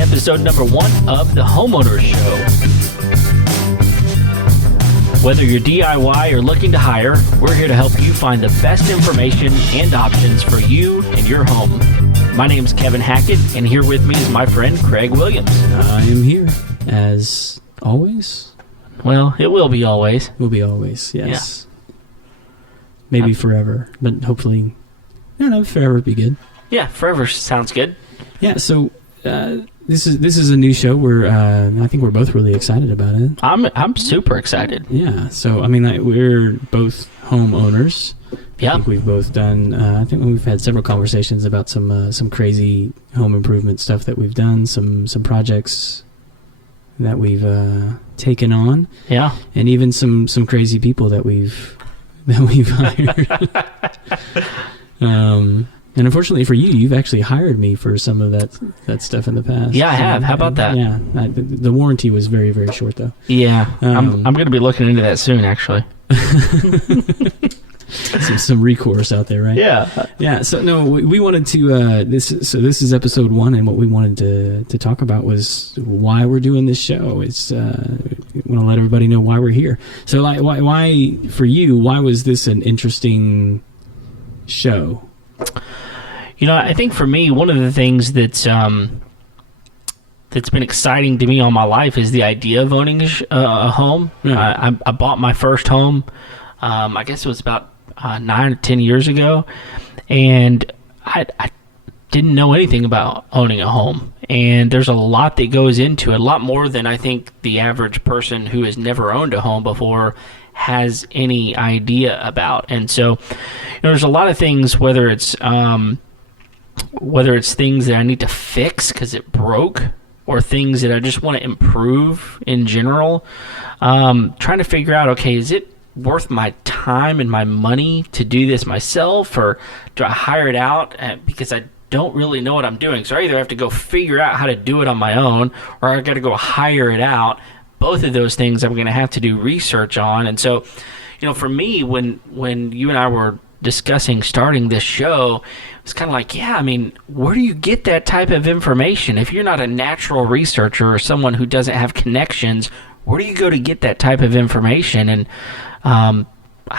episode number 1 of The Homeowners Show. Whether you're DIY or looking to hire, we're here to help you find the best information and options for you and your home. My name is Kevin Hackett, and here with me is my friend Craig Williams. I am here, as always. Well, it will be always. Will be always, yes. Yeah. Maybe forever, but hopefully, forever would be good. Yeah, forever sounds good. Yeah, so this is a new show. I think we're both really excited about it. I'm super excited. Yeah, so we're both homeowners. Yeah, I think we've both done. I think we've had several conversations about some crazy home improvement stuff that we've done. Some projects that we've taken on. Yeah, and even some crazy people that we've hired. And unfortunately for you, you've actually hired me for some of that stuff in the past. Yeah, I have. How about that? Yeah, the warranty was very, very short, though. Yeah, I'm going to be looking into that soon, actually. some recourse out there, right? Yeah. Yeah. So no, we wanted to. This is episode 1, and what we wanted to talk about was why we're doing this show. It's we want to let everybody know why we're here. So, why for you? Why was this an interesting show? I think for me, one of the things that's been exciting to me all my life is the idea of owning a home. Yeah. I bought my first home, I guess it was about 9 or 10 years ago, and I didn't know anything about owning a home. And there's a lot that goes into it, a lot more than I think the average person who has never owned a home before has any idea about. And so, there's a lot of things, whether it's things that I need to fix because it broke, or things that I just want to improve in general. Trying to figure out, okay, is it worth my time and my money to do this myself, or do I hire it out because I don't really know what I'm doing? So I either have to go figure out how to do it on my own, or I got to go hire it out. Both of those things I'm going to have to do research on. And so, for me, when you and I were discussing starting this show, it's kind of like, where do you get that type of information? If you're not a natural researcher or someone who doesn't have connections, where do you go to get that type of information? And I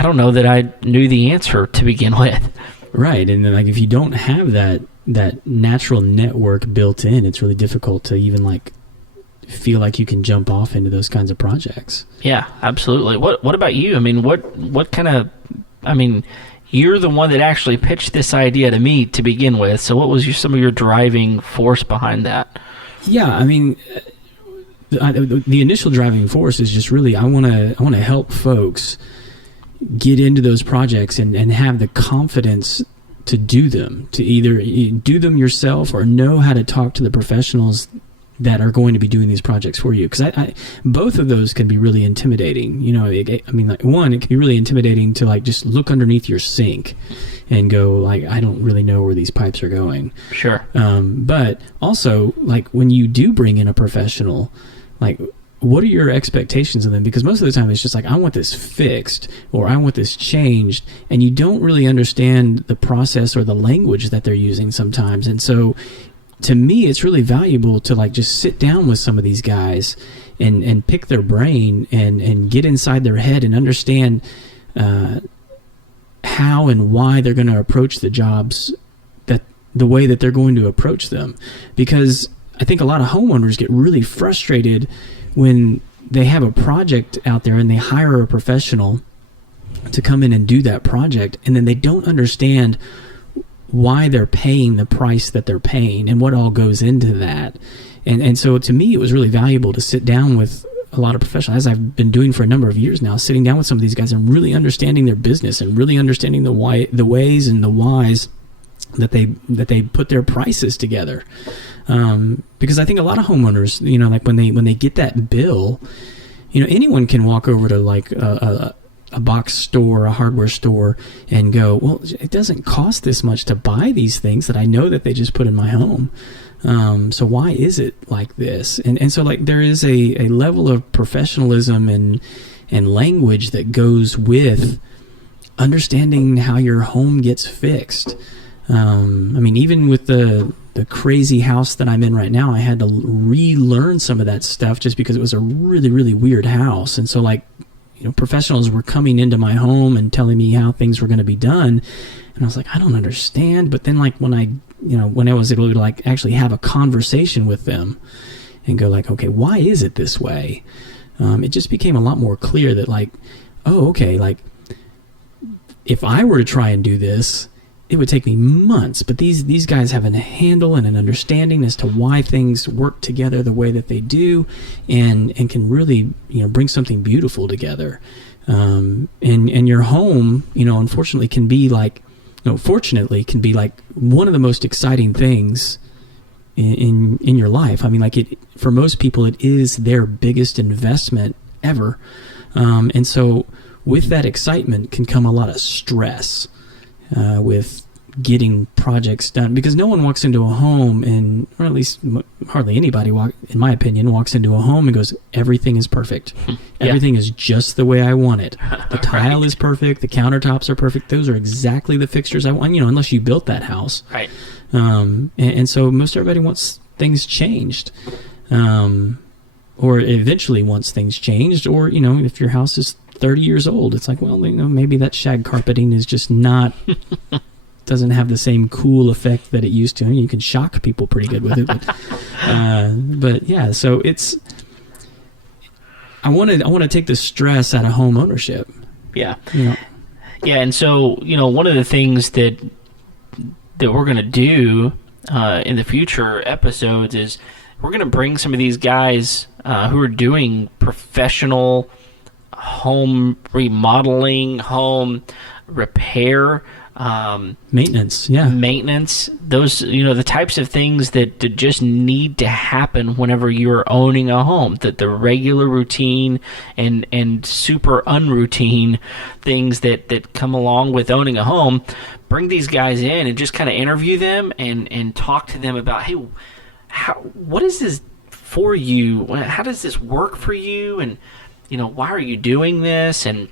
don't know that I knew the answer to begin with. Right, and then if you don't have that natural network built in, it's really difficult to even feel like you can jump off into those kinds of projects. Yeah, absolutely. What about you? What kind of, you're the one that actually pitched this idea to me to begin with. So what was some of your driving force behind that? Yeah, the initial driving force is just really I want to help folks get into those projects and have the confidence to do them, to either do them yourself or know how to talk to the professionals that are going to be doing these projects for you. Because both of those can be really intimidating. One, it can be really intimidating to just look underneath your sink and go I don't really know where these pipes are going. Sure. But also when you do bring in a professional, what are your expectations of them? Because most of the time it's just I want this fixed, or I want this changed, and you don't really understand the process or the language that they're using sometimes. And so to me, it's really valuable to just sit down with some of these guys and pick their brain and get inside their head and understand how and why they're going to approach the jobs the way that they're going to approach them. Because I think a lot of homeowners get really frustrated when they have a project out there and they hire a professional to come in and do that project, and then they don't understand why they're paying the price that they're paying and what all goes into that. And so to me, it was really valuable to sit down with a lot of professionals, as I've been doing for a number of years now, sitting down with some of these guys and really understanding their business and really understanding the ways and the whys that they put their prices together. Because I think a lot of homeowners, when they get that bill, anyone can walk over to a box store, a hardware store, and go, well, it doesn't cost this much to buy these things that I know that they just put in my home. So why is it like this? And so there is a level of professionalism and language that goes with understanding how your home gets fixed. Even with the the crazy house that I'm in right now, I had to relearn some of that stuff just because it was a really, really weird house. And so like, professionals were coming into my home and telling me how things were going to be done. And I was like, I don't understand. But then like when I was able to like actually have a conversation with them and go like, okay, why is it this way? It just became a lot more clear that like, oh, okay, like if I were to try and do this, it would take me months. But these guys have a handle and an understanding as to why things work together the way that they do, and can really bring something beautiful together. And your home, unfortunately, can be like, fortunately, can be like one of the most exciting things in your life. I mean, like for most people, it is their biggest investment ever. And so with that excitement can come a lot of stress with getting projects done, because no one walks into a home or at least hardly anybody, in my opinion, walks into a home and goes, everything is perfect. Everything is just the way I want it. The tile is perfect. The countertops are perfect. Those are exactly the fixtures I want, unless you built that house. Right. And so most everybody wants things changed. Or eventually wants things changed. Or, if your house is 30 years old, it's like, well, maybe that shag carpeting is just not doesn't have the same cool effect that it used to. I mean, you can shock people pretty good with it, but yeah. So I want to take the stress out of home ownership. Yeah, yeah. And so one of the things that we're gonna do in the future episodes is we're gonna bring some of these guys who are doing professional home remodeling, home repair, maintenance, those the types of things that just need to happen whenever you're owning a home, that the regular routine and super unroutine things that come along with owning a home. Bring these guys in and just kind of interview them and talk to them about, hey, what is this for you? How does this work for you? And why are you doing this? And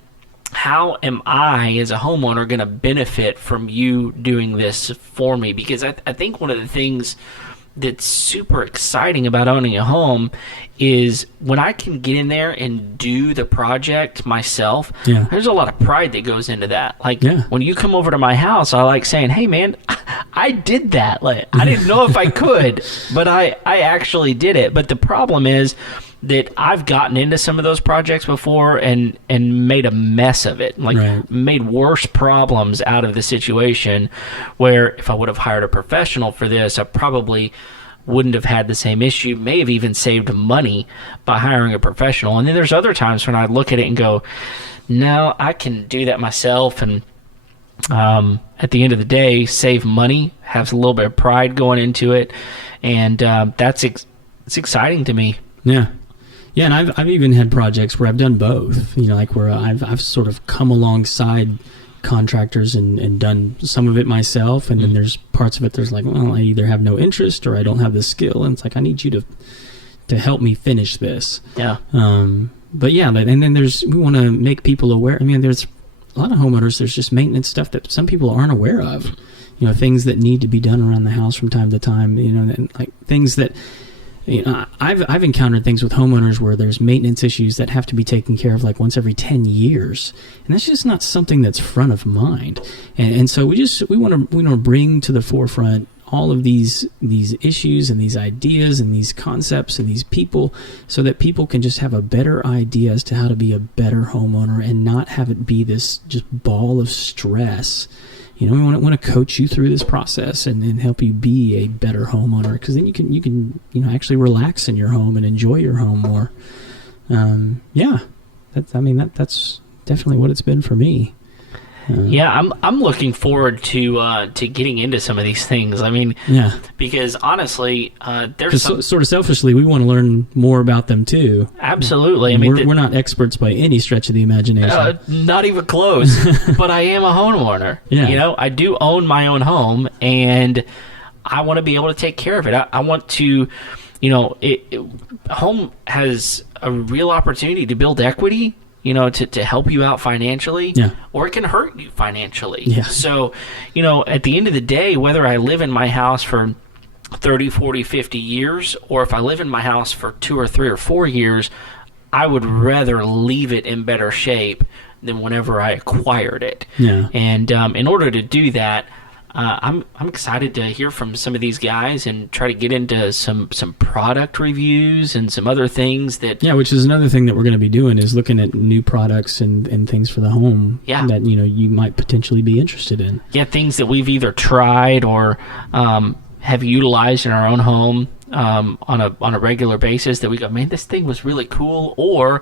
how am I, as a homeowner, going to benefit from you doing this for me? Because I think one of the things that's super exciting about owning a home is when I can get in there and do the project myself. There's a lot of pride that goes into that. Like when you come over to my house, I like saying, hey man, I did that. Like I didn't know if I could, but I actually did it. But the problem is that I've gotten into some of those projects before and made a mess of it, made worse problems out of the situation, where if I would have hired a professional for this, I probably wouldn't have had the same issue, may have even saved money by hiring a professional. And then there's other times when I look at it and go, no, I can do that myself, and at the end of the day, save money, have a little bit of pride going into it, and it's exciting to me. Yeah, and I've even had projects where I've done both. Like where I've sort of come alongside contractors and done some of it myself, and then there's parts of it there's like, well, I either have no interest or I don't have the skill, and it's like I need you to help me finish this. But yeah, and then we want to make people aware. I mean, there's a lot of homeowners, there's just maintenance stuff that some people aren't aware of. Things that need to be done around the house from time to time. And like things that. I've encountered things with homeowners where there's maintenance issues that have to be taken care of like once every 10 years, and that's just not something that's front of mind. And so we want to bring to the forefront all of these issues and these ideas and these concepts and these people, so that people can just have a better idea as to how to be a better homeowner and not have it be this just ball of stress. We want to coach you through this process and help you be a better homeowner, because then you can actually relax in your home and enjoy your home more. That's definitely what it's been for me. I'm looking forward to getting into some of these things. I mean, because honestly, there's sort of selfishly, we want to learn more about them too. Absolutely. And we're not experts by any stretch of the imagination. Not even close. But I am a homeowner. I do own my own home, and I want to be able to take care of it. I want to, home has a real opportunity to build equity. To help you out financially, or it can hurt you financially. So, at the end of the day, whether I live in my house for 30, 40, 50 years, or if I live in my house for 2 or 3 or 4 years, I would rather leave it in better shape than whenever I acquired it. Yeah. And in order to do that, I'm excited to hear from some of these guys and try to get into some product reviews and some other things that... Yeah, which is another thing that we're going to be doing, is looking at new products and things for the home that, you might potentially be interested in. Yeah, things that we've either tried or have utilized in our own home on a regular basis that we go, man, this thing was really cool, or...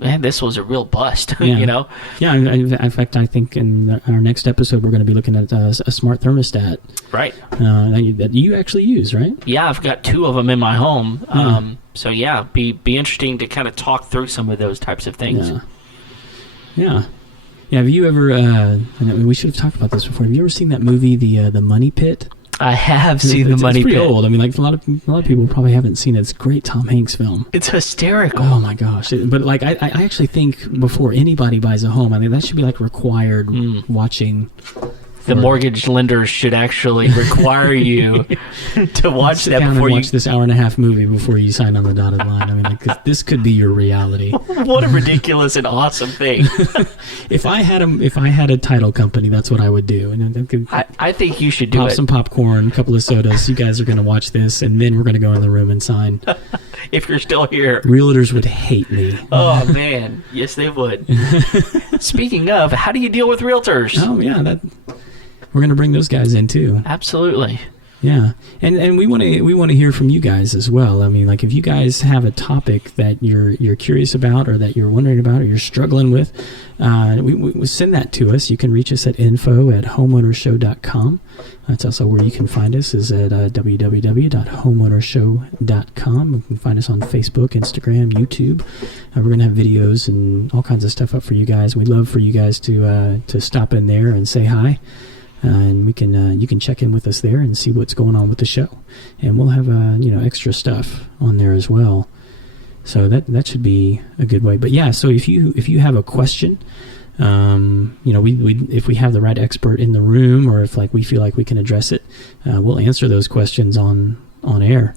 man, this was a real bust, Yeah. Yeah, in fact, I think in our next episode, we're going to be looking at a smart thermostat. Right. That you actually use, right? Yeah, I've got 2 of them in my home. So, yeah, be interesting to kind of talk through some of those types of things. Yeah. Have you ever, we should have talked about this before, have you ever seen that movie, The Money Pit? I have seen The Money Pit. It's pretty old. I mean, like a lot of people probably haven't seen it. It's a great Tom Hanks film. It's hysterical. Oh my gosh! But like, I actually think before anybody buys a home, I mean, that should be like required watching. The mortgage lenders should actually require you to watch that before you watch this hour-and-a-half movie before you sign on the dotted line. I mean, like, this could be your reality. What a ridiculous and awesome thing! If I had a title company, that's what I would do. And I think you should do pop some popcorn, a couple of sodas. You guys are going to watch this, and then we're going to go in the room and sign. If you're still here, realtors would hate me. Oh man, yes they would. Speaking of, how do you deal with realtors? Oh yeah, we're going to bring those guys in too. Absolutely. Yeah, and we want to hear from you guys as well. I mean, like, if you guys have a topic that you're curious about, or that you're wondering about, or you're struggling with, we send that to us. You can reach us at info@homeownershow.com. That's also where you can find us, is at www.homeownershow.com. You can find us on Facebook, Instagram, YouTube. We're going to have videos and all kinds of stuff up for you guys. We'd love for you guys to stop in there and say hi. And we can you can check in with us there and see what's going on with the show, and we'll have extra stuff on there as well. So that should be a good way. But yeah, so if you have a question, if we have the right expert in the room, or if like we feel like we can address it, we'll answer those questions on air.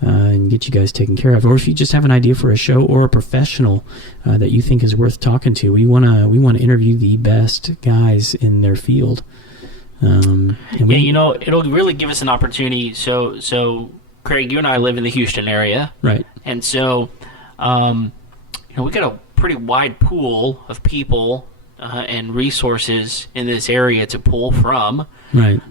And get you guys taken care of. Or if you just have an idea for a show or a professional that you think is worth talking to, we want to interview the best guys in their field. It'll really give us an opportunity. So Craig, you and I live in the Houston area, right? And so, we got a pretty wide pool of people and resources in this area to pull from, right?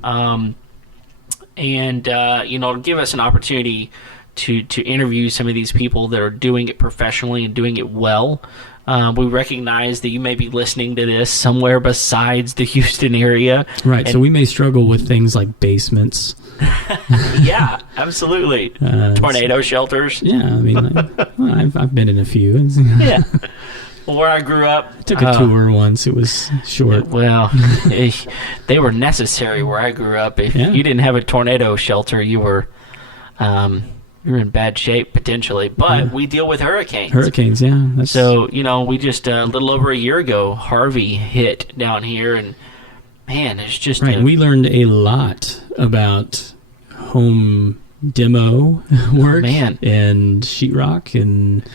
It'll give us an opportunity to interview some of these people that are doing it professionally and doing it well. We recognize that you may be listening to this somewhere besides the Houston area. Right, so we may struggle with things like basements. Yeah, absolutely. Tornado shelters. Yeah, I mean, I've been in a few. Yeah. Well, where I grew up... I took a tour once. It was short. Well, they were necessary where I grew up. If you didn't have a tornado shelter, you were... you're in bad shape, potentially. But we deal with hurricanes. Hurricanes, yeah. So, we just, a little over a year ago, Harvey hit down here, and, man, it's just... Right, we learned a lot about home demo work and sheetrock and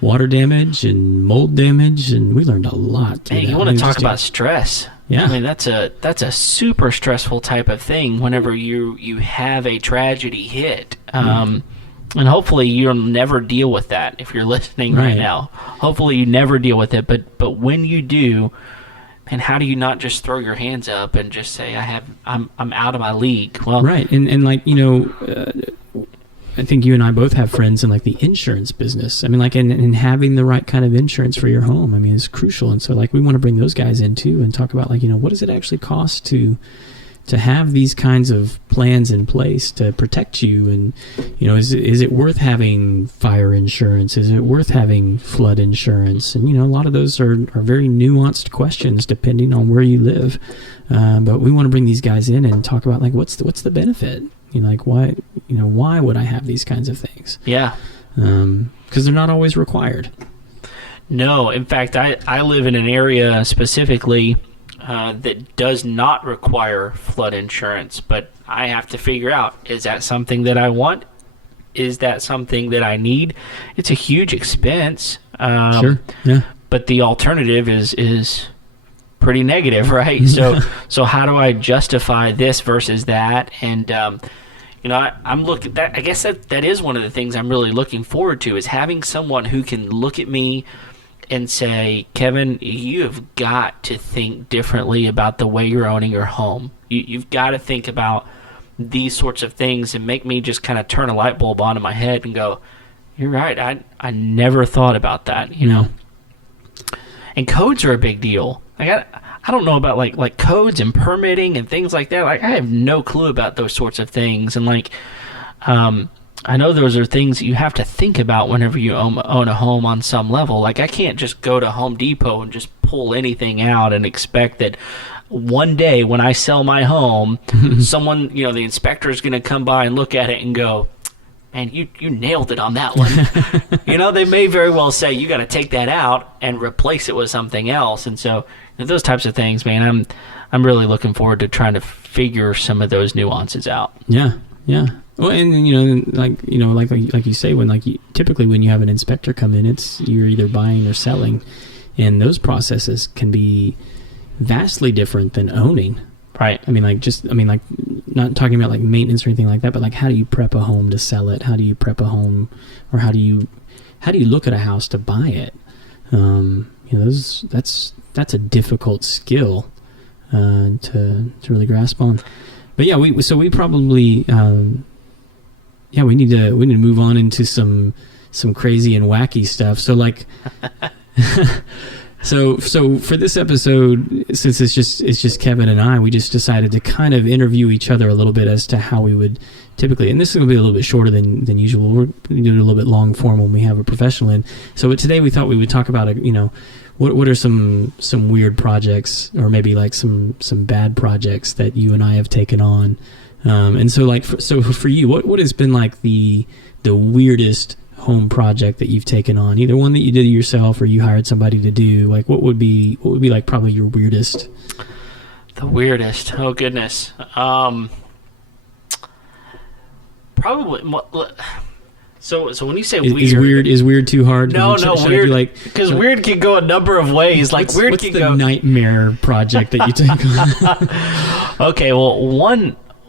water damage and mold damage, and we learned a lot. Hey, you want to talk about stress? Yeah, I mean that's a super stressful type of thing. Whenever you have a tragedy hit, and hopefully you'll never deal with that if you're listening right now. Hopefully you never deal with it, but when you do, and how do you not just throw your hands up and just say I'm out of my league? Well, right, and like I think you and I both have friends in like the insurance business. I mean, like, and having the right kind of insurance for your home, I mean, is crucial. And so, like, we want to bring those guys in too and talk about, like, what does it actually cost to have these kinds of plans in place to protect you? And, is it worth having fire insurance? Is it worth having flood insurance? And, a lot of those are very nuanced questions depending on where you live. But we want to bring these guys in and talk about, like, what's the benefit? Why would I have these kinds of things? Yeah. Because they're not always required. No. In fact, I live in an area specifically that does not require flood insurance, but I have to figure out, is that something that I want? Is that something that I need? It's a huge expense. Sure. Yeah. But the alternative is pretty negative, right? So how do I justify this versus that? And I'm looking. I guess that is one of the things I'm really looking forward to, is having someone who can look at me and say, Kevin, you have got to think differently about the way you're owning your home. You've got to think about these sorts of things, and make me just kind of turn a light bulb on in my head and go, you're right. I never thought about that, you know. And codes are a big deal. I don't know about like codes and permitting and things like that. Like, I have no clue about those sorts of things. And I know those are things you have to think about whenever you own a home on some level. Like, I can't just go to Home Depot and just pull anything out and expect that one day when I sell my home, someone, the inspector is going to come by and look at it and go, man, you nailed it on that one. They may very well say, you got to take that out and replace it with something else. And so those types of things, man, I'm really looking forward to trying to figure some of those nuances out. Yeah. Yeah. Well, and like you say, typically when you have an inspector come in, you're either buying or selling, and those processes can be vastly different than owning. Right. Not talking about like maintenance or anything like that, but like, how do you prep a home to sell it? How do you prep a home, or how do you look at a house to buy it? That's a difficult skill to really grasp on. But yeah, we probably we need to move on into some crazy and wacky stuff. So like. So for this episode, since it's just Kevin and I, we just decided to kind of interview each other a little bit as to how we would typically, and this is going to be a little bit shorter than usual. We're doing a little bit long form when we have a professional in. So today we thought we would talk about what are some weird projects, or maybe like some bad projects that you and I have taken on. And so for you, what has been like the weirdest home project that you've taken on, either one that you did yourself or you hired somebody to do? Like, what would be like probably your weirdest? The weirdest, oh goodness. Probably. So when you say weird, is weird too hard? No, weird. Because weird can go a number of ways. Like, weird what's can the go nightmare project that you took on? Okay, well,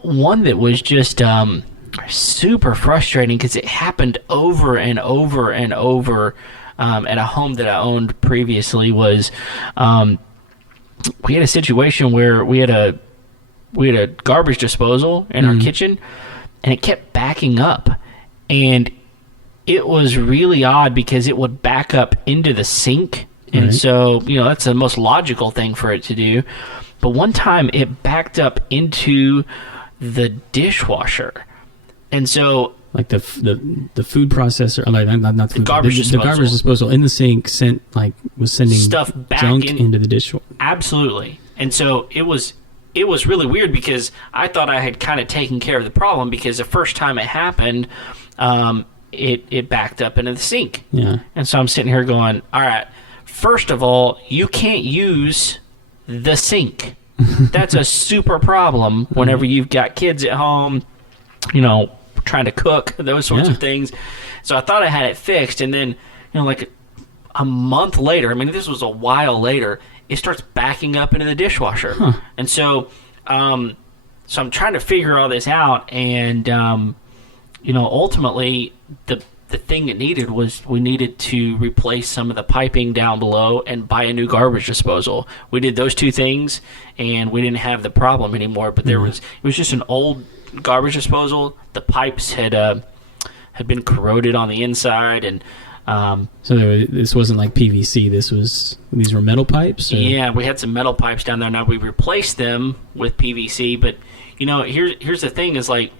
one that was just super frustrating because it happened over and over and over at a home that I owned previously was we had a situation where we had a garbage disposal in our kitchen, and it kept backing up, and it was really odd because it would back up into the sink. And so, that's the most logical thing for it to do. But one time it backed up into the dishwasher. And so, like the food processor, like not the food, garbage disposal. The garbage disposal in the sink was sending stuff back junk into the dishwasher. Absolutely. And so it was really weird because I thought I had kind of taken care of the problem, because the first time it happened, it backed up into the sink. Yeah. And so I'm sitting here going, all right, first of all, you can't use the sink. That's a super problem whenever you've got kids at home, trying to cook, those sorts of things. So I thought I had it fixed, and then, like a month later, this was a while later, it starts backing up into the dishwasher. And so I'm trying to figure all this out, and ultimately the thing it needed was, we needed to replace some of the piping down below and buy a new garbage disposal. We did those two things, and we didn't have the problem anymore. But it was just an old garbage disposal. The pipes had been corroded on the inside, and so this wasn't like PVC. These were metal pipes. Or? Yeah, we had some metal pipes down there. Now we replaced them with PVC, but here's the thing: is like,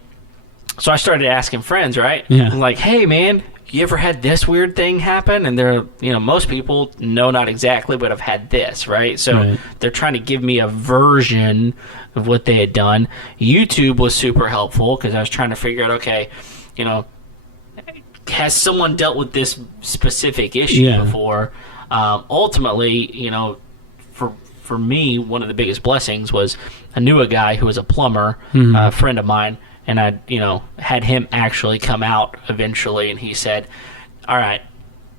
so I started asking friends, right? Yeah. I'm like, hey man, you ever had this weird thing happen? And they're, most people know, not exactly, but have had this, right? So they're trying to give me a version of what they had done. YouTube was super helpful because I was trying to figure out, okay, has someone dealt with this specific issue before? Ultimately, for me, one of the biggest blessings was I knew a guy who was a plumber, a friend of mine, and I, had him actually come out eventually, and he said, all right,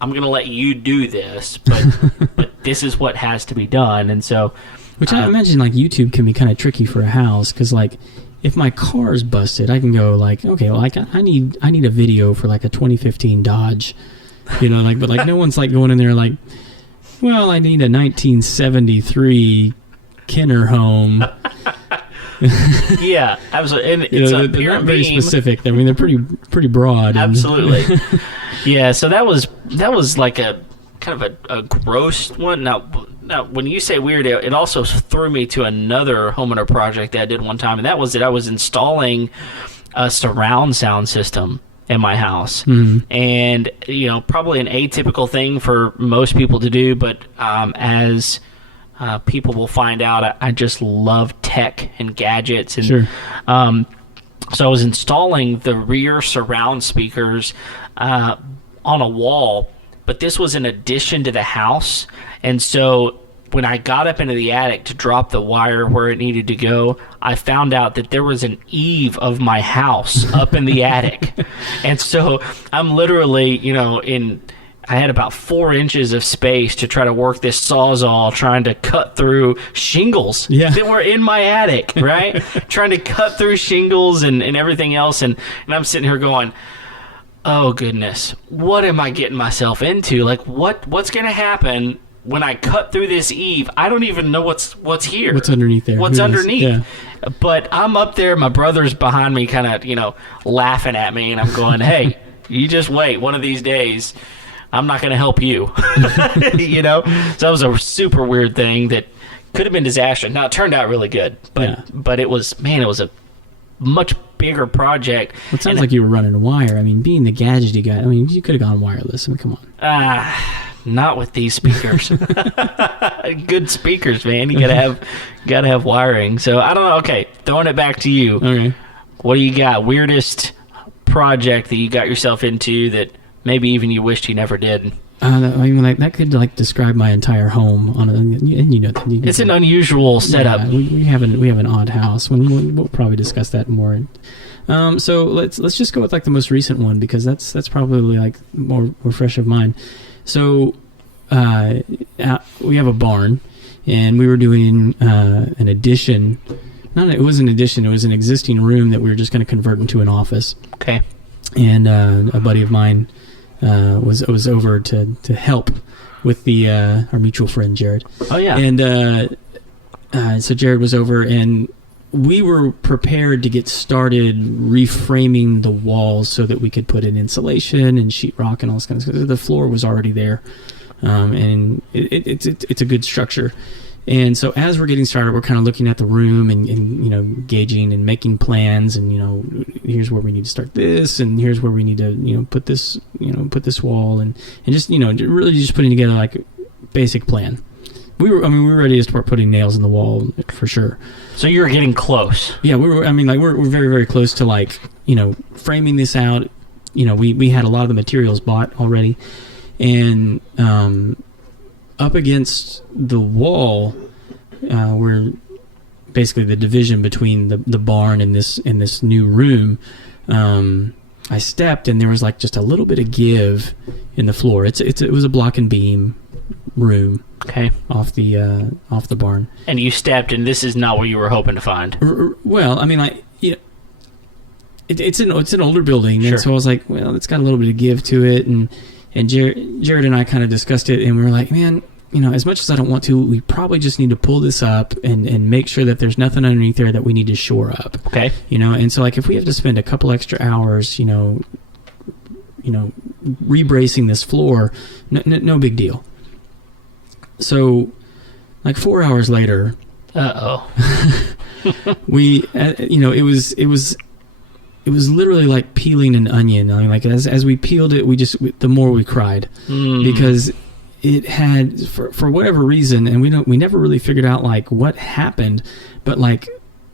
I'm going to let you do this, but this is what has to be done. And so... Which I imagine, like, YouTube can be kind of tricky for a house, because, like, if my car's busted, I can go, like, okay, well, like, I need a video for, like, a 2015 Dodge, but, like, no one's, like, going in there, like, well, I need a 1973 Kenner home. Yeah, absolutely. And it's they're not very specific. I mean, they're pretty broad. Absolutely. Yeah, so that was like a kind of a gross one. Now, when you say weird, it also threw me to another homeowner project that I did one time, and that was that I was installing a surround sound system in my house. Mm-hmm. And, probably an atypical thing for most people to do, but as people will find out, I just love tech and gadgets. And, sure. So I was installing the rear surround speakers on a wall, but this was in addition to the house. And so when I got up into the attic to drop the wire where it needed to go, I found out that there was an eave of my house up in the attic. And so I'm literally, I had about 4 inches of space to try to work this Sawzall trying to cut through shingles that were in my attic, right? Trying to cut through shingles and everything else. And I'm sitting here going, oh, goodness, what am I getting myself into? Like, what's going to happen when I cut through this eave? I don't even know what's here. What's underneath there? What's underneath? Yeah. But I'm up there. My brother's behind me kind of, laughing at me. And I'm going, hey, you just wait. One of these days, I'm not going to help you. So that was a super weird thing that could have been disastrous. Now, it turned out really good. But it was a much bigger project. It sounds like you were running a wire. I mean, being the gadgety guy, I mean, you could have gone wireless. I mean, come on. Not with these speakers. Good speakers, man. You gotta have wiring. So I don't know. Okay, throwing it back to you. Okay. What do you got? Weirdest project that you got yourself into that maybe even you wished you never did? I mean, that could describe my entire home. It's an unusual setup. Yeah, we have an odd house. We'll probably discuss that more. So let's just go with the most recent one, because that's probably more fresh of mind. So we have a barn, and we were doing an addition. It was an addition. It was an existing room that we were just going to convert into an office. Okay. And a buddy of mine was over to help with our mutual friend Jared. Oh yeah. And so Jared was over, and we were prepared to get started reframing the walls so that we could put in insulation and sheetrock and all this kind of stuff. The floor was already there, and it's a good structure. And so as we're getting started, we're kind of looking at the room and gauging and making plans, and here's where we need to start this, and here's where we need to put this wall, and just really just putting together a basic plan. We were ready to start putting nails in the wall for sure. So you were getting close. Yeah, we were. I mean, we're very, very close to framing this out. We had a lot of the materials bought already, and up against the wall, where basically the division between the barn and this new room, I stepped, and there was just a little bit of give in the floor. It was a block and beam room. Okay. Off the barn. And you stepped, and this is not what you were hoping to find. Well, I mean, it's an older building, sure. And so I was like, well, it's got a little bit of give to it, and Jared and I kind of discussed it, and we were like, man, as much as I don't want to, we probably just need to pull this up and make sure that there's nothing underneath there that we need to shore up. Okay. And so if we have to spend a couple extra hours, rebracing this floor, no big deal. So, 4 hours later, we, it was literally like peeling an onion. I mean, as we peeled it, the more we cried, because it had, for whatever reason, and we never really figured out what happened, but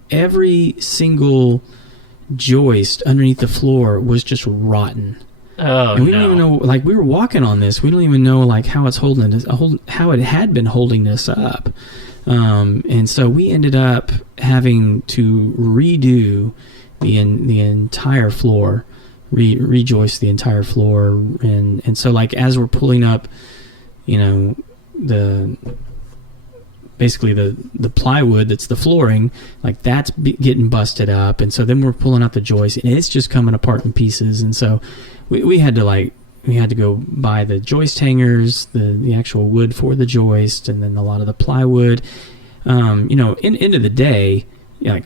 every single joist underneath the floor was just rotten. Oh, and we don't even know, we were walking on this. We don't even know, how it's how it had been holding this up. And so we ended up having to redo the entire floor, rejoist the entire floor, and so like as we're pulling up, you know, basically the plywood that's the flooring, like that's getting busted up, and so then we're pulling out the joist and it's just coming apart in pieces, and so we had to go buy the joist hangers, the actual wood for the joist, and then a lot of the plywood. You know, end of the day, like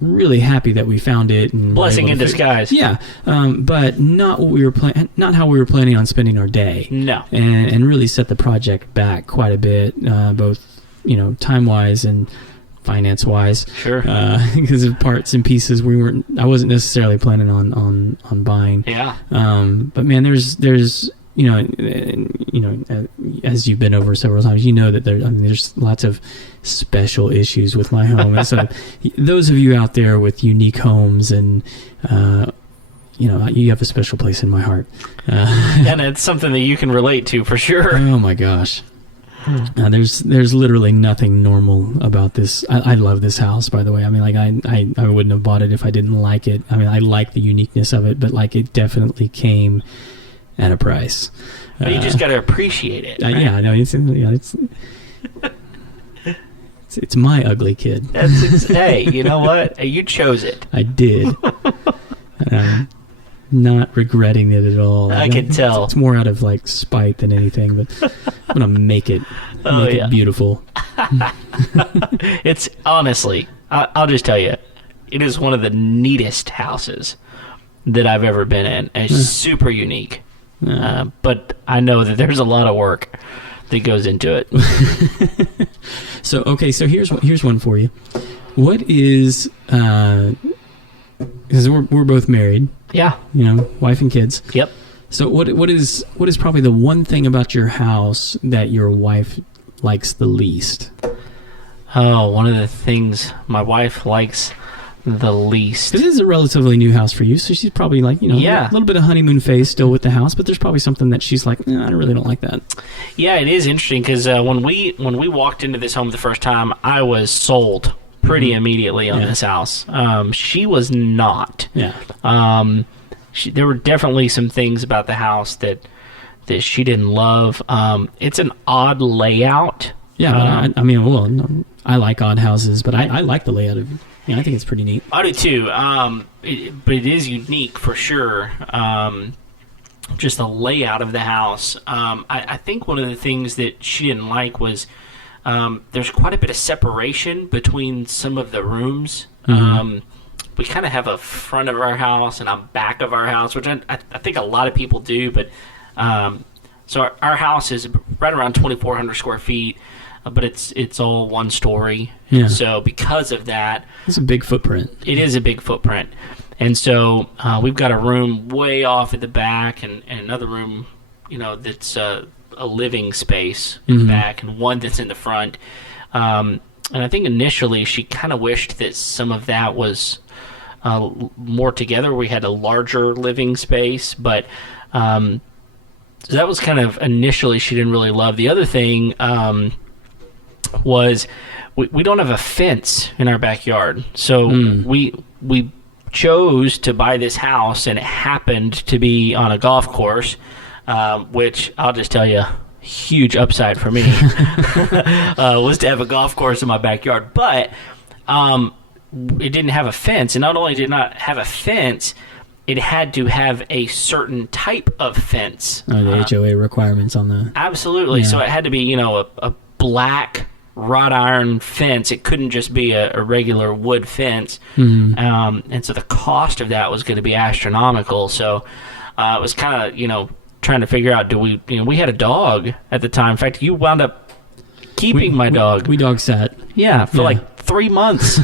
really happy that we found it. And blessing in disguise. Yeah, but not what we were not how we were planning on spending our day. No, and really set the project back quite a bit, both, you know, time wise and finance wise. Sure. Because of parts and pieces I wasn't necessarily planning on buying. Yeah. But man, there's you know, as you've been over several times, you know that there's lots of special issues with my home. And so those of you out there with unique homes, and you know, you have a special place in my heart. And it's something that you can relate to for sure. Oh my gosh. There's literally nothing normal about this. I love this house, by the way. I mean, like I wouldn't have bought it if I didn't like it. I mean, I like the uniqueness of it, but like it definitely came at a price. But you just got to appreciate it. Right? Yeah, I know. It's my ugly kid. Hey, you know what? You chose it. I did. And I'm not regretting it at all. I can tell. It's more out of like spite than anything, but I'm gonna make it it beautiful. It's honestly, I'll just tell you, it is one of the neatest houses that I've ever been in. It's super unique. But I know that there's a lot of work that goes into it. So here's one for you. What is because we're both married. Yeah. You know, wife and kids. Yep. So what is probably the one thing about your house that your wife likes the least? Oh, one of the things my wife likes the least. Because this is a relatively new house for you, so she's probably like, you know, a little bit of honeymoon phase still with the house, but there's probably something that she's like, I really don't like that. Yeah, it is interesting because when we walked into this home the first time, I was sold pretty immediately on this house. She was not. Yeah. There were definitely some things about the house that she didn't love. It's an odd layout. Yeah, but I like odd houses, but I like the layout of it. Yeah, I think it's pretty neat. I do too. But it is unique for sure. Just the layout of the house. I think one of the things that she didn't like was there's quite a bit of separation between some of the rooms. Mm-hmm. We kind of have a front of our house and a back of our house, which I think a lot of people do. But so our house is right around 2,400 square feet. But it's all one story. Yeah. So because of that, it's a big footprint. It is a big footprint. And so we've got a room way off at the back and another room, you know, that's a living space in the back, and one that's in the front. And I think initially she kind of wished that some of that was more together. We had a larger living space, but so that was kind of initially she didn't really love. The other thing was we don't have a fence in our backyard, so we chose to buy this house, and it happened to be on a golf course, which I'll just tell you, huge upside for me was to have a golf course in my backyard. But it didn't have a fence, and not only did it not have a fence, it had to have a certain type of fence. Oh, the HOA requirements on the... Absolutely. Yeah. So it had to be, you know, a black wrought iron fence. It couldn't just be a regular wood fence. Mm-hmm. And so the cost of that was going to be astronomical. So it was kind of, you know, trying to figure out, we had a dog at the time. In fact, you wound up keeping my dog. We dog sat. Yeah, for like 3 months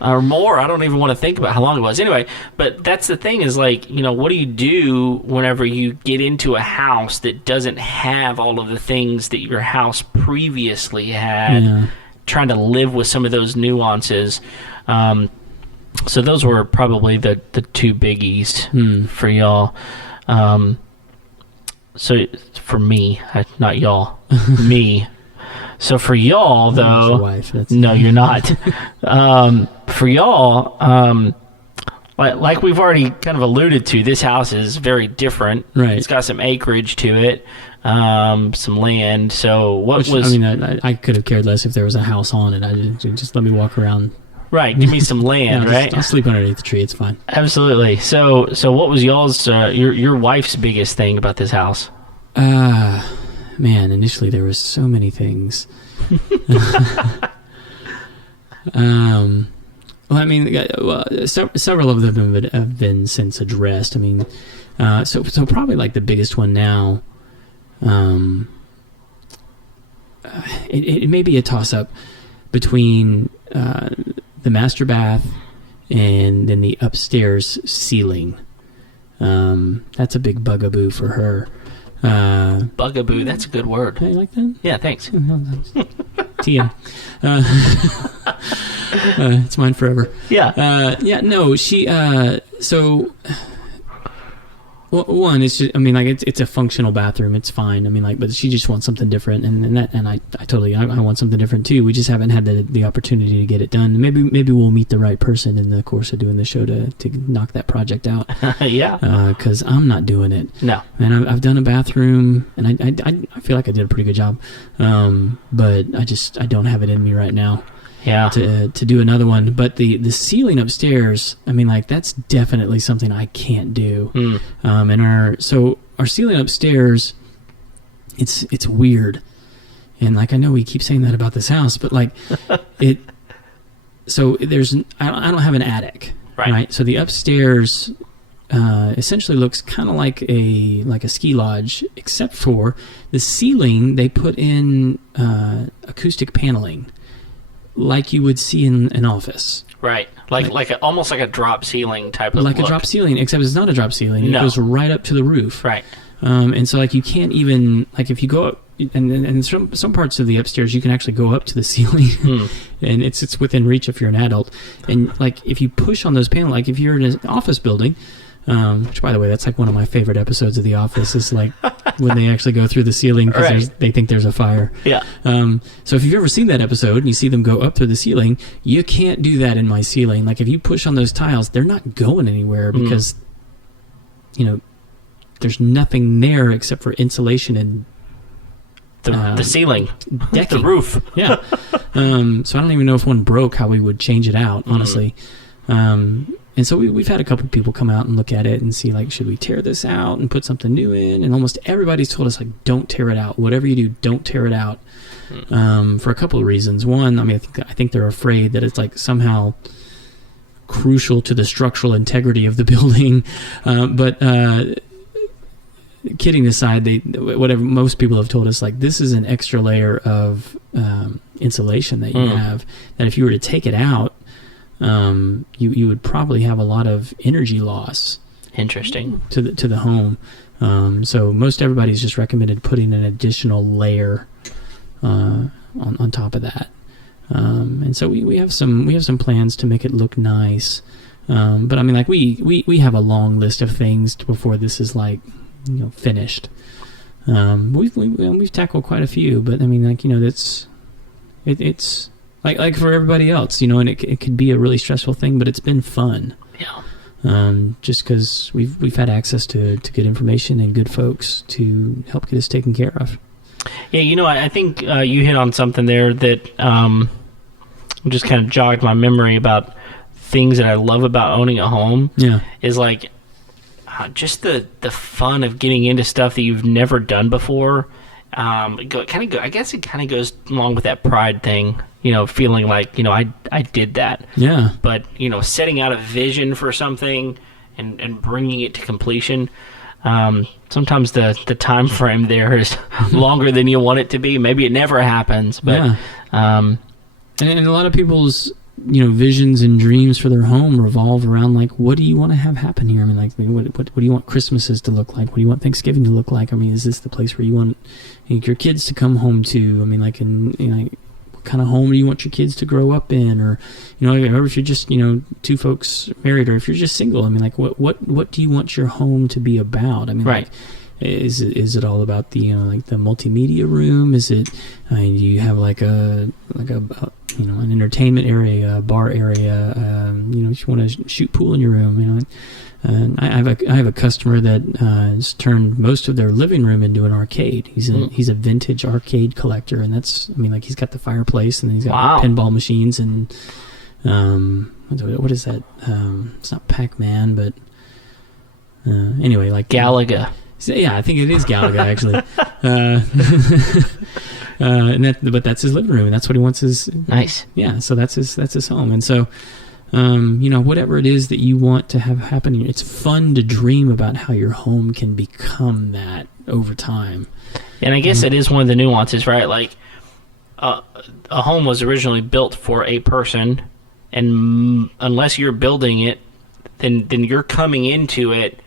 or more. I don't even want to think about how long it was. Anyway, but that's the thing is, like, you know, what do you do whenever you get into a house that doesn't have all of the things that your house previously had? Yeah. Trying to live with some of those nuances. So those were probably the two biggies for y'all. So for me, not y'all, me. So for y'all, I'm not though, your wife. no, you're not. For y'all, like we've already kind of alluded to, this house is very different. Right. It's got some acreage to it, some land. So what was? I mean, I could have cared less if there was a house on it. I just let me walk around. Right, give me some land, Yeah, right? I'll sleep underneath the tree. It's fine. Absolutely. So what was y'all's your wife's biggest thing about this house? Man, initially there was so many things. Well, I mean, several of them have been since addressed. I mean, so probably like the biggest one now. It may be a toss up between the master bath and then the upstairs ceiling. That's a big bugaboo for her. Bugaboo, that's a good word. You like that? Yeah, thanks. TM. It's mine forever. Yeah. No, she, so, one, it's just, I mean, like, it's a functional bathroom. It's fine. I mean, like, but she just wants something different. And I totally, I want something different too. We just haven't had the opportunity to get it done. Maybe we'll meet the right person in the course of doing the show to knock that project out. Yeah. Cause I'm not doing it. No. And I've done a bathroom and I feel like I did a pretty good job. But I don't have it in me right now. Yeah. To do another one. But the ceiling upstairs, I mean, like, that's definitely something I can't do. And our ceiling upstairs, it's weird. And like, I know we keep saying that about this house, but like so there's, I don't have an attic. Right. So the upstairs essentially looks kind of like a ski lodge, except for the ceiling, they put in acoustic paneling, like you would see in an office. Right. Almost like a drop ceiling type of like look. a drop ceiling, except it's not a drop ceiling. It No. goes right up to the roof. Right. And so like you can't even, like, if you go up, and some parts of the upstairs you can actually go up to the ceiling, and it's within reach if you're an adult. And like, if you push on those panels, like if you're in an office building, which, by the way, that's like one of my favorite episodes of The Office, is like when they actually go through the ceiling because Right. they think there's a fire. Yeah. So if you've ever seen that episode and you see them go up through the ceiling, you can't do that in my ceiling. Like, if you push on those tiles, they're not going anywhere because, there's nothing there except for insulation and The ceiling. decking. The roof. Yeah. So I don't even know if one broke, how we would change it out, honestly. And so we've had a couple of people come out and look at it and see, like, should we tear this out and put something new in? And almost everybody's told us, like, don't tear it out. Whatever you do, don't tear it out. For a couple of reasons. One, I mean, I think they're afraid that it's, like, somehow crucial to the structural integrity of the building. But kidding aside, whatever most people have told us, like, this is an extra layer of insulation that you have, that if you were to take it out, you would probably have a lot of energy loss. Interesting. To the home. So most everybody's just recommended putting an additional layer on top of that. And so we have some plans to make it look nice. But I mean, like, we have a long list of things before this is, like, finished. We've tackled quite a few, but I mean, like, it's like for everybody else, and it could be a really stressful thing, but it's been fun. Yeah. Just because we've had access to good information and good folks to help get us taken care of. Yeah, I think you hit on something there that just kind of jogged my memory about things that I love about owning a home. Yeah. Is like just the fun of getting into stuff that you've never done before. I guess it kind of goes along with that pride thing, feeling like, I did that. Yeah. But, setting out a vision for something and bringing it to completion, sometimes the time frame there is longer than you want it to be. Maybe it never happens, but and a lot of people's visions and dreams for their home revolve around, like, what do you want to have happen here? I mean, like, what do you want Christmases to look like? What do you want Thanksgiving to look like? I mean, is this the place where you want your kids to come home to? I mean, like, what kind of home do you want your kids to grow up in? Or or if you're just two folks married, or if you're just single, I mean, like, what do you want your home to be about? I mean, right. Like, Is it all about the like the multimedia room? Is it do you have like a an entertainment area, a bar area? If you want to shoot pool in your room, And I have a customer that has turned most of their living room into an arcade. He's a vintage arcade collector, and he's got the fireplace, and then he's got pinball machines, and what is that? It's not Pac-Man, but anyway, like Galaga. Yeah, I think it is Galaga actually. But that's his living room, and that's what he wants his. Nice. Yeah, so that's his home, and so. Whatever it is that you want to have happen, it's fun to dream about how your home can become that over time. And I guess it is one of the nuances, right? Like, a home was originally built for a person, and unless you're building it, then you're coming into it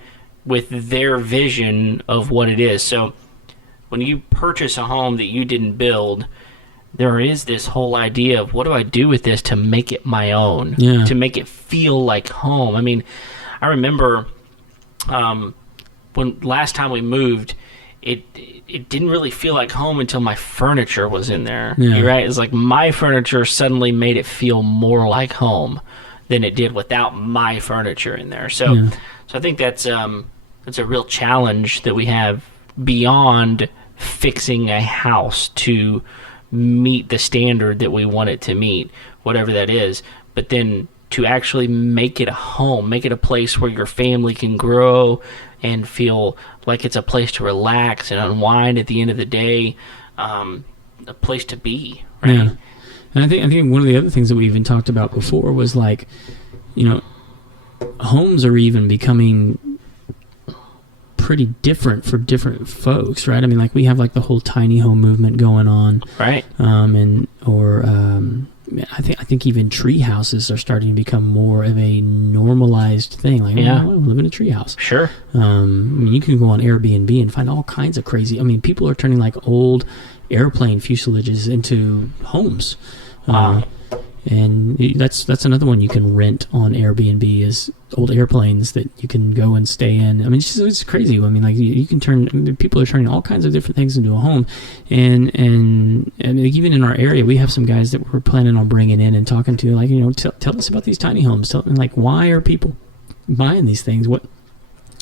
with their vision of what it is. So when you purchase a home that you didn't build, there is this whole idea of what do I do with this to make it my own, to make it feel like home. I mean, I remember when last time we moved, it didn't really feel like home until my furniture was in there. Yeah. You're right. It's like my furniture suddenly made it feel more like home than it did without my furniture in there. So I think that's a real challenge that we have beyond fixing a house to meet the standard that we want it to meet, whatever that is, but then to actually make it a home, make it a place where your family can grow and feel like it's a place to relax and unwind at the end of the day, a place to be, right? Yeah. And I think one of the other things that we even talked about before was like, homes are even becoming pretty different for different folks, right? I mean, like we have like the whole tiny home movement going on, right? I think even tree houses are starting to become more of a normalized thing. Like, I live in a tree house. Sure. You can go on Airbnb and find all kinds of crazy. I mean, people are turning like old airplane fuselages into homes. Wow. And that's another one you can rent on Airbnb is old airplanes that you can go and stay in. I mean, it's crazy. I mean, like you can people are turning all kinds of different things into a home, and even in our area, we have some guys that we're planning on bringing in and talking to, like, tell us about these tiny homes. Tell them, like, why are people buying these things?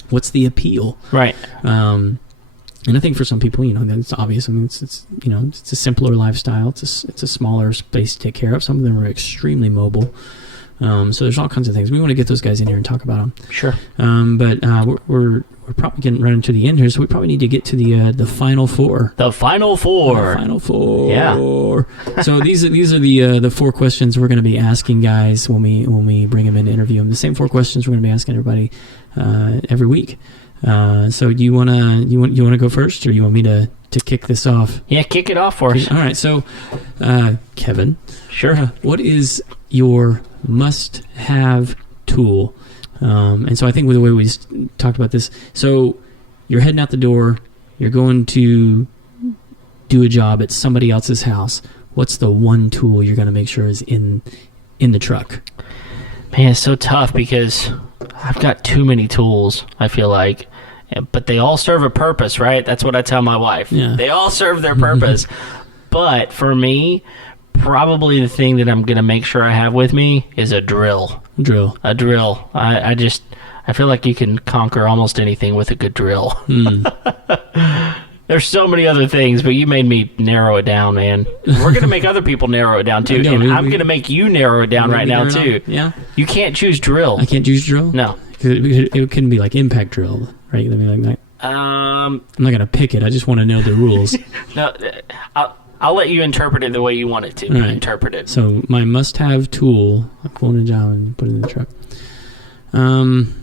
What's the appeal? Right. And I think for some people, that's obvious. I mean, it's a simpler lifestyle. It's a smaller space to take care of. Some of them are extremely mobile. So there's all kinds of things. We want to get those guys in here and talk about them. Sure. But we're probably getting running to the end here, so we probably need to get to the final four. The final four. The final four. Yeah. So these are the four questions we're going to be asking guys when we bring them in to interview them. The same four questions we're going to be asking everybody every week. So do you wanna go first, or you want me to kick this off? Yeah, kick it off for us. All right. So, Kevin, sure. What is your must-have tool? And so I think with the way we talked about this, so you're heading out the door, you're going to do a job at somebody else's house. What's the one tool you're going to make sure is in the truck? Man, it's so tough because I've got too many tools, I feel like. But they all serve a purpose, right? That's what I tell my wife. Yeah. They all serve their purpose. But for me, probably the thing that I'm going to make sure I have with me is a drill. A drill. I feel like you can conquer almost anything with a good drill. There's so many other things, but you made me narrow it down, man. We're going to make other people narrow it down, too. And I'm going to make you narrow it down right now, too. Yeah. You can't choose drill. I can't choose drill? No. It couldn't be like impact drill, right? I mean, like I'm not going to pick it. I just want to know the rules. No, I'll let you interpret it the way you want it to be interpreted. So my must-have tool, I'm going to job and put it in the truck. Man,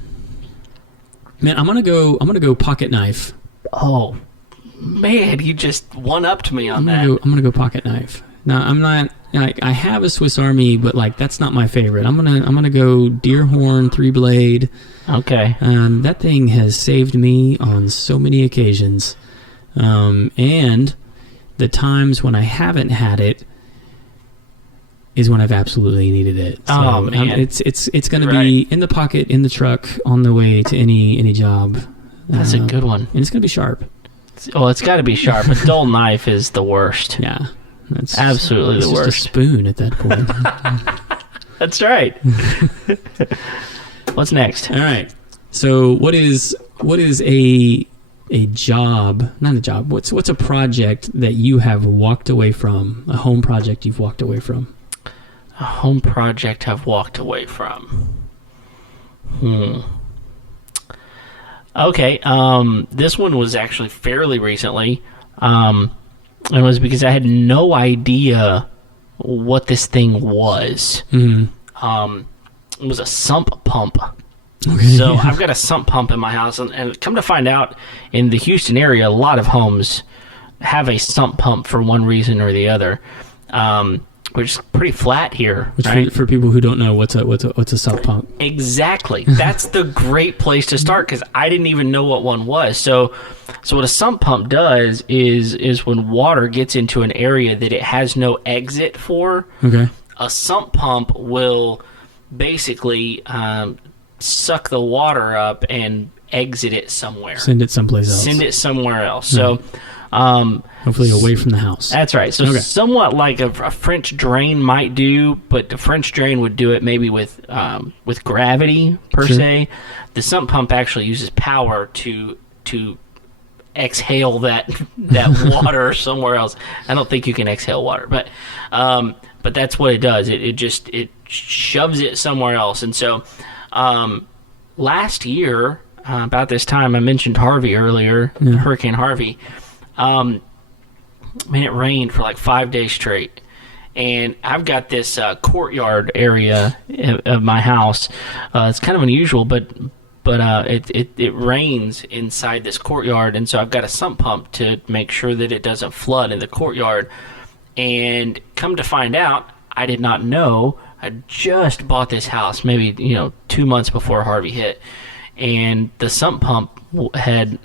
I'm gonna go pocket knife. Oh, man, you just one-upped me on that. I'm gonna go pocket knife. Now, I'm not. I have a Swiss Army, but like that's not my favorite. I'm gonna go Deerhorn 3-blade. Okay. That thing has saved me on so many occasions, and the times when I haven't had it is when I've absolutely needed it. So, oh man, it's going to be in the pocket, in the truck, on the way to any job That's a good one. And it's going to be sharp. Well, it's got to be sharp. A dull knife is the worst. Yeah. That's absolutely the worst. Just a spoon at that point. That's right. What's next? All right. So what is a job, not a job, what's a project that you have walked away from, a home project you've walked away from? A home project I've walked away from. Okay, this one was actually fairly recently. It was because I had no idea what this thing was. Mm-hmm. It was a sump pump. Okay, so I've got a sump pump in my house, and come to find out, in the Houston area, a lot of homes have a sump pump for one reason or the other, which is pretty flat here. Which right? for people who don't know, what's a sump pump? Exactly. That's the great place to start, because I didn't even know what one was. So what a sump pump does is when water gets into an area that it has no exit for, okay, a sump pump will basically suck the water up and exit it somewhere. Send it someplace else. Send it somewhere else. So, hopefully away from the house. That's right. So somewhat like a French drain might do, but the French drain would do it maybe with gravity per se. The sump pump actually uses power to exhale that water somewhere else. I don't think you can exhale water, but that's what it does. It shoves it somewhere else. And so last year, about this time, I mentioned Harvey earlier, Hurricane Harvey. It rained for like 5 days straight. And I've got this courtyard area of my house. It's kind of unusual, but it rains inside this courtyard, and so I've got a sump pump to make sure that it doesn't flood in the courtyard. And come to find out, I did not know. I just bought this house maybe 2 months before Harvey hit, and the sump pump had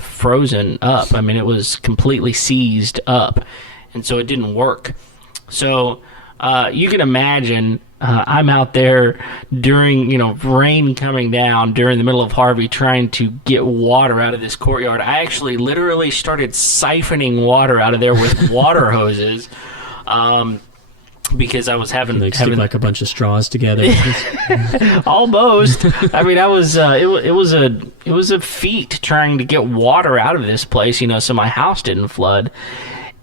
frozen up. I mean, it was completely seized up, and so it didn't work. So you can imagine I'm out there during rain coming down during the middle of Harvey trying to get water out of this courtyard. I actually literally started siphoning water out of there with water hoses. Because I was having stick like a bunch of straws together. Almost. I mean, I was. It was a feat trying to get water out of this place, so my house didn't flood.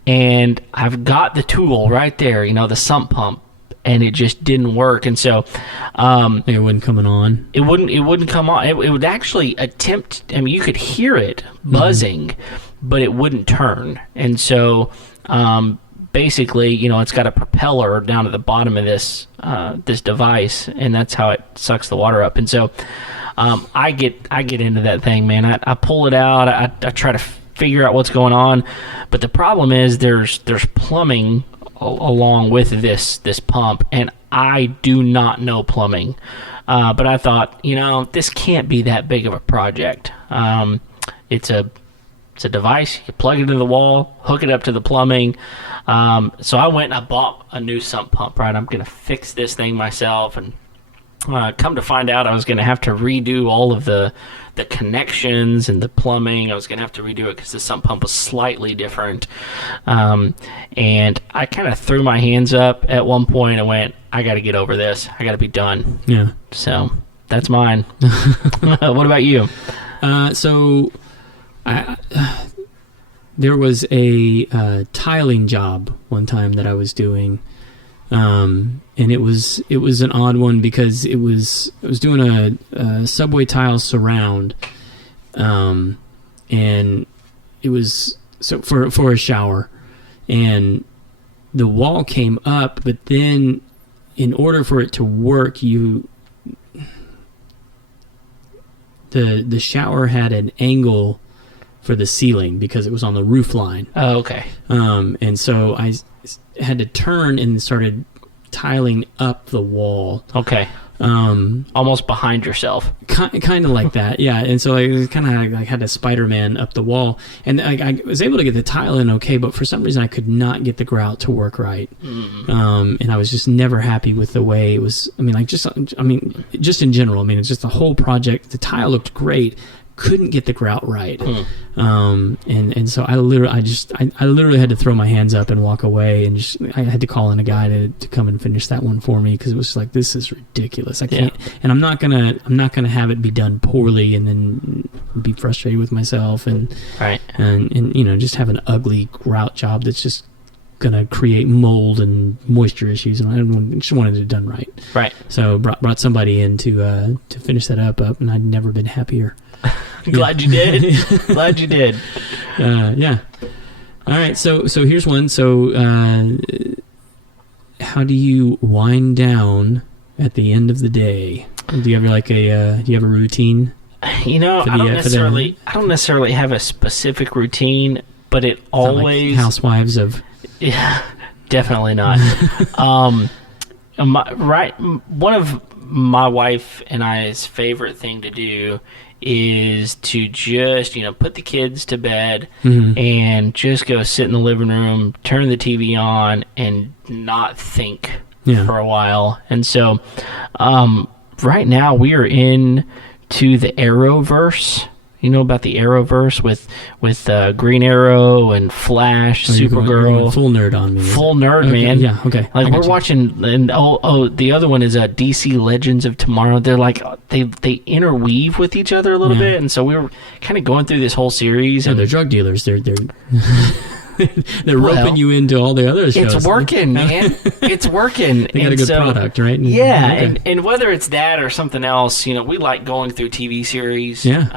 And I've got the tool right there, the sump pump, and it just didn't work. And so, it wasn't coming on. It wouldn't come on. It would actually attempt. I mean, you could hear it buzzing, but it wouldn't turn. And so, basically, it's got a propeller down at the bottom of this device, and that's how it sucks the water up. And so, I get into that thing, man. I pull it out. I try to figure out what's going on, but the problem is there's plumbing along with this pump, and I do not know plumbing. But I thought, this can't be that big of a project. It's a device. You plug it into the wall, hook it up to the plumbing. So I went and I bought a new sump pump, right? I'm going to fix this thing myself. And come to find out, I was going to have to redo all of the connections and the plumbing. I was going to have to redo it because the sump pump was slightly different. And I kind of threw my hands up at one point and went, I got to get over this. I got to be done. Yeah. So that's mine. What about you? So there was a tiling job one time that I was doing, and it was an odd one because I was doing a subway tile surround, and it was so for a shower, and the wall came up, but then in order for it to work, the shower had an angle for the ceiling because it was on the roof line. Oh, okay. And so I had to turn and started tiling up the wall. Okay. Almost behind yourself. Kind of like that, yeah. And so I kind of had to Spider-Man up the wall, and I was able to get the tile in okay, but for some reason I could not get the grout to work right. And I was just never happy with the way it was. Just in general. It's just the whole project. The tile looked great. couldn't get the grout right. And so I literally had to throw my hands up and walk away, and I had to call in a guy to come and finish that one for me, because it was like, this is ridiculous. I can't, and I'm not gonna have it be done poorly and then be frustrated with myself and just have an ugly grout job that's just gonna create mold and moisture issues, and I just wanted it done right. Right. So brought somebody in to finish that up, and I'd never been happier. Glad you did. Glad you did. Yeah. All right. So here's one. So how do you wind down at the end of the day? Do you have do you have a routine? I don't necessarily have a specific routine, but it always, like Housewives of. Yeah, definitely not. One of my wife and I's favorite thing to do is to just, put the kids to bed and just go sit in the living room, turn the TV on, and not think for a while. And so, right now we are into the Arrowverse. You know about the Arrowverse with Green Arrow and Flash, Supergirl. You're going full nerd on me. Full nerd, okay, man. Yeah, okay. Like we're watching, and the other one is DC Legends of Tomorrow. They're like they interweave with each other a little bit, and so we were kind of going through this whole series. Yeah, and they're drug dealers. They're they're roping you into all the other shows. It's working, man. It's working. They got a good product, right? And whether it's that or something else, we like going through TV series. Yeah.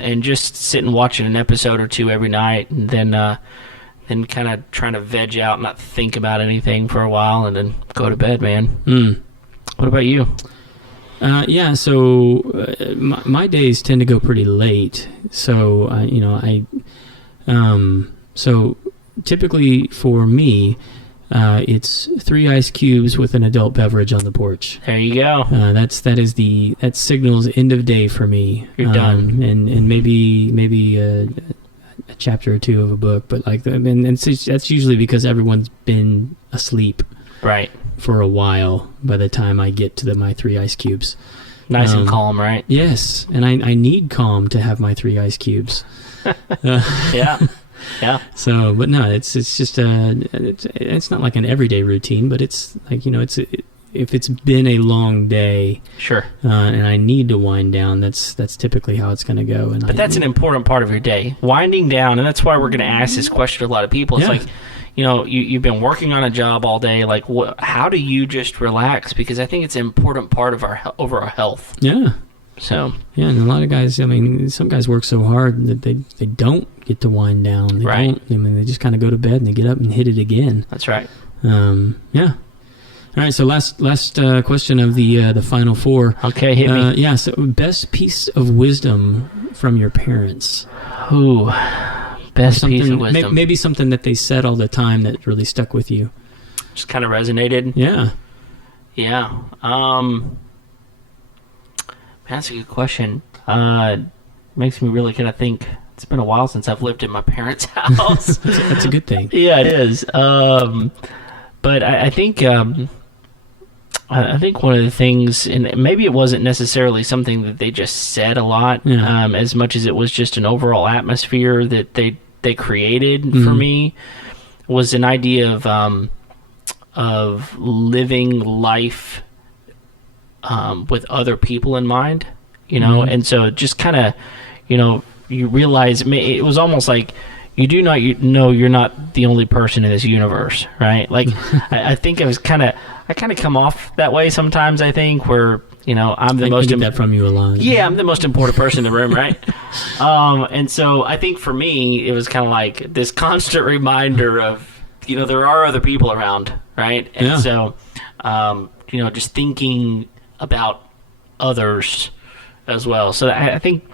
And just sitting watching an episode or two every night, and then kind of trying to veg out, not think about anything for a while, and then go to bed, man. What about you? So my days tend to go pretty late. So so typically for me, it's 3 ice cubes with an adult beverage on the porch. There you go. That signals end of day for me. You're done. And maybe a chapter or two of a book, but that's usually because everyone's been asleep. Right. For a while by the time I get to my 3 ice cubes. Nice and calm, right? Yes, and I need calm to have my 3 ice cubes. Yeah. Yeah. So, but no, it's just it's not like an everyday routine, but it's like if it's been a long day, sure, and I need to wind down, that's typically how it's going to go. But that's an important part of your day, winding down, and that's why we're going to ask this question to a lot of people. It's like, you've been working on a job all day. Like, how do you just relax? Because I think it's an important part of our overall health. Yeah. So yeah, and a lot of guys. Some guys work so hard that they don't get to wind down. They don't. They just kind of go to bed and they get up and hit it again. That's right. Yeah. All right. So last question of the final 4. Okay, hit me. Yeah. So best piece of wisdom from your parents. Ooh, best piece of wisdom. Maybe something that they said all the time that really stuck with you. Just kind of resonated. Yeah. Yeah. That's a good question. Makes me really kind of think. It's been a while since I've lived in my parents' house. That's a good thing. Yeah, it is. But I think one of the things, and maybe it wasn't necessarily something that they just said a lot, as much as it was just an overall atmosphere that they created for me, was an idea of living life with other people in mind, and so just kind of, you realize it was almost like you do not know you're not the only person in this universe, right? Like I think I kind of come off that way sometimes. I think where I'm the most. I get that from you a lot. Yeah, I'm the most important person in the room, right? And so I think for me it was kind of like this constant reminder of there are other people around, right? And so just thinking about others as well. So I think,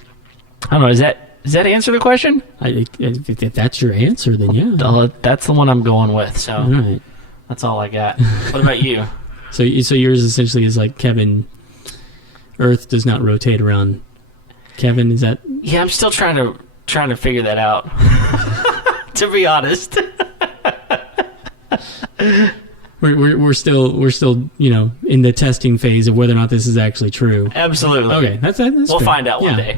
I don't know, does that answer the question? If that's your answer, then yeah. That's the one I'm going with. So all right. That's all I got. What about you? So yours essentially is like Kevin. Earth does not rotate around Kevin. Is that? Yeah, I'm still trying to figure that out. To be honest. we're still in the testing phase of whether or not this is actually true. Absolutely. Okay, that's we'll fair. find out one day.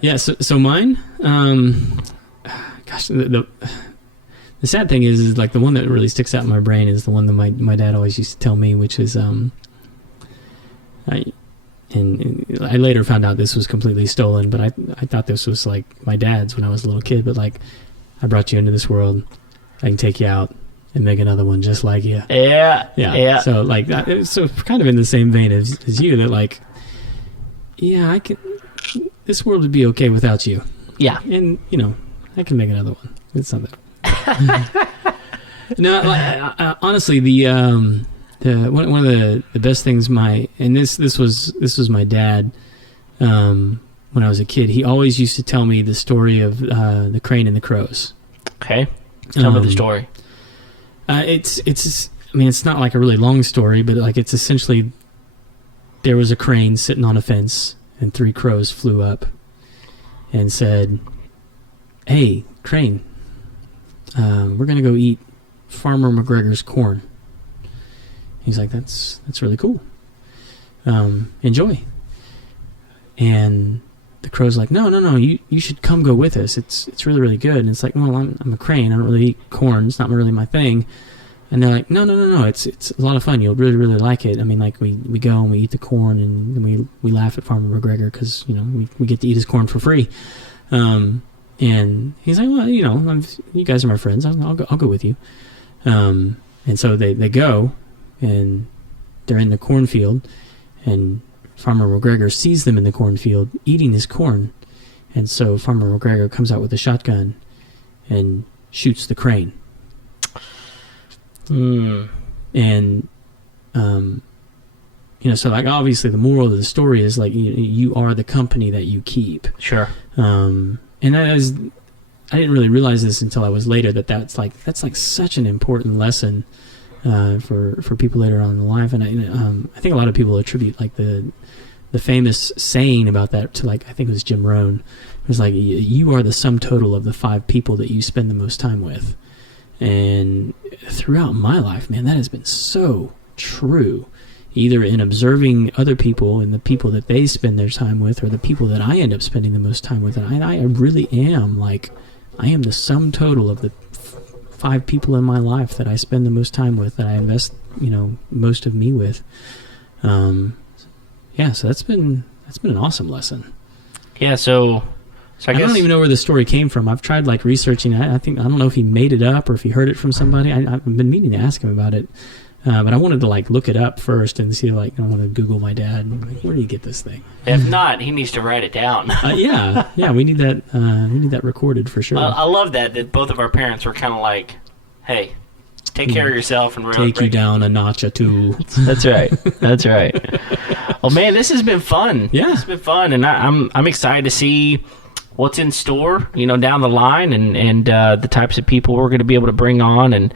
Yeah. So mine. Gosh, the sad thing is like the one that really sticks out in my brain is the one that my dad always used to tell me, which is I later found out this was completely stolen, but I thought this was like my dad's when I was a little kid. But like, I brought you into this world, I can take you out and make another one just like you. Yeah. So like, so kind of in the same vein as you, that like, yeah, I can. This world would be okay without you. Yeah. And I can make another one. It's not that. No, honestly, one of the best things this was my dad when I was a kid. He always used to tell me the story of the crane and the crows. Okay, tell me the story. It's not like a really long story, but like it's essentially there was a crane sitting on a fence and 3 crows flew up and said, "Hey, crane, we're gonna go eat Farmer McGregor's corn." He's like, that's really cool. Enjoy. And the crow's like, no, you should come go with us. It's really, really good. And it's like, well, I'm a crane. I don't really eat corn. It's not really my thing. And they're like, no. It's a lot of fun. You'll really, really like it. I mean, like we go and we eat the corn and we laugh at Farmer McGregor because we get to eat his corn for free. And he's like, well, you guys are my friends. I'll go with you. And so they go. And they're in the cornfield, and Farmer McGregor sees them in the cornfield eating his corn. And so Farmer McGregor comes out with a shotgun and shoots the crane. And, so like obviously the moral of the story is like you are the company that you keep. Sure. And I didn't really realize this until I was later that's like such an important lesson for people later on in life, and I think a lot of people attribute like the famous saying about that to like I think it was Jim Rohn. It was like you are the sum total of the 5 people that you spend the most time with, and throughout my life, man, that has been so true. Either in observing other people and the people that they spend their time with, or the people that I end up spending the most time with, and I really am like I am the sum total of the 5 people in my life that I spend the most time with, that I invest, most of me with. So that's been an awesome lesson. Yeah, so I guess, don't even know where the story came from. I've tried like researching. I don't know if he made it up or if he heard it from somebody. I've been meaning to ask him about it, but I wanted to like look it up first and see like I want to Google my dad. Like, where do you get this thing? If not, he needs to write it down. Yeah, we need that. We need that recorded for sure. I love that both of our parents were kind of like, "Hey, take care of yourself and take you down a notch or two." That's right. Well, man, this has been fun. Yeah, it's been fun, and I'm excited to see what's in store, down the line, and the types of people we're going to be able to bring on and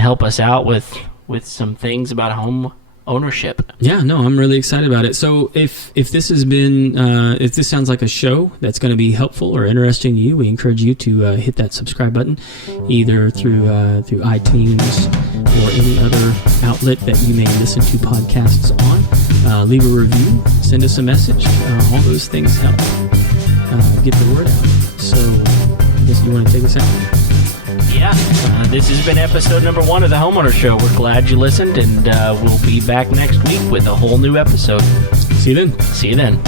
help us out with some things about home ownership. Yeah, no, I'm really excited about it. So if this has been if this sounds like a show that's going to be helpful or interesting to you, we encourage you to hit that subscribe button, either through iTunes or any other outlet that you may listen to podcasts on. Leave a review, send us a message. All those things help get the word out. So I guess you want to take us out? Yeah, this has been episode number 1 of the Homeowner Show. We're glad you listened, and we'll be back next week with a whole new episode. See you then. See you then.